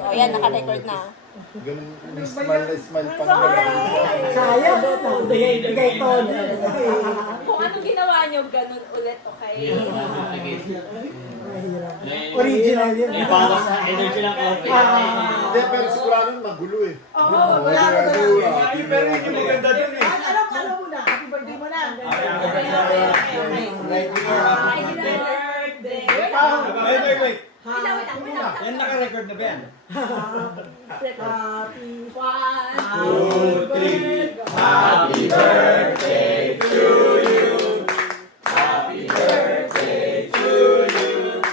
O yan, naka-record na. Ganun, smile na smile pa. Sayang, no? Bigay to. Kung anong ginawa nyo, ganun ulit, okay? Original yun. Para sa energy ng coffee. Hindi, pero sigurado magulo eh. Oo, wala ka na. Pero hindi maganda dun eh. Alam mo na. Happy birthday mo na. Wait. Yan naka-record na ba yan? Happy 2, 3. Happy birthday to you. Happy birthday to you.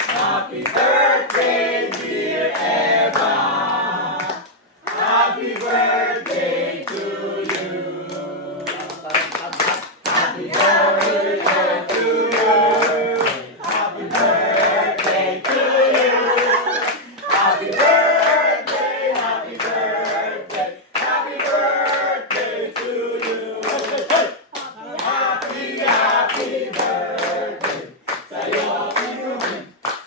Happy birthday, dear Eva. Happy birthday to you. Happy birthday to you. Happy birthday to you. Happy birthday, happy birthday, happy birthday to you. Happy birthday.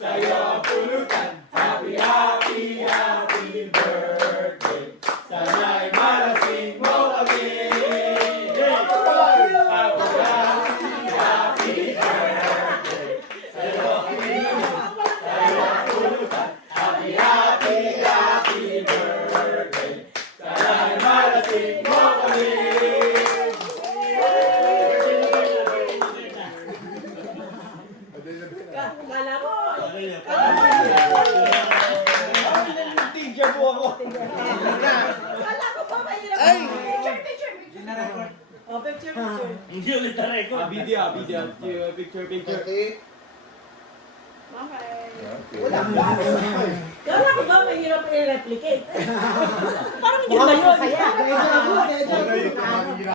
Sa'yo ang pulutan. Happy birthday. Sana'y malasing mo kami. Happy birthday. Sa'yo ang pulutan. Happy birthday. Sana'y malasing mo kami. Kala mo. Teacher po ako. Kala ko pa mahirap. Picture. Oh, picture. Hindi ulit na record. Video. Picture. Okay. Wala. Kala ko ba mahirap i-replicate? Parang hindi ba yun?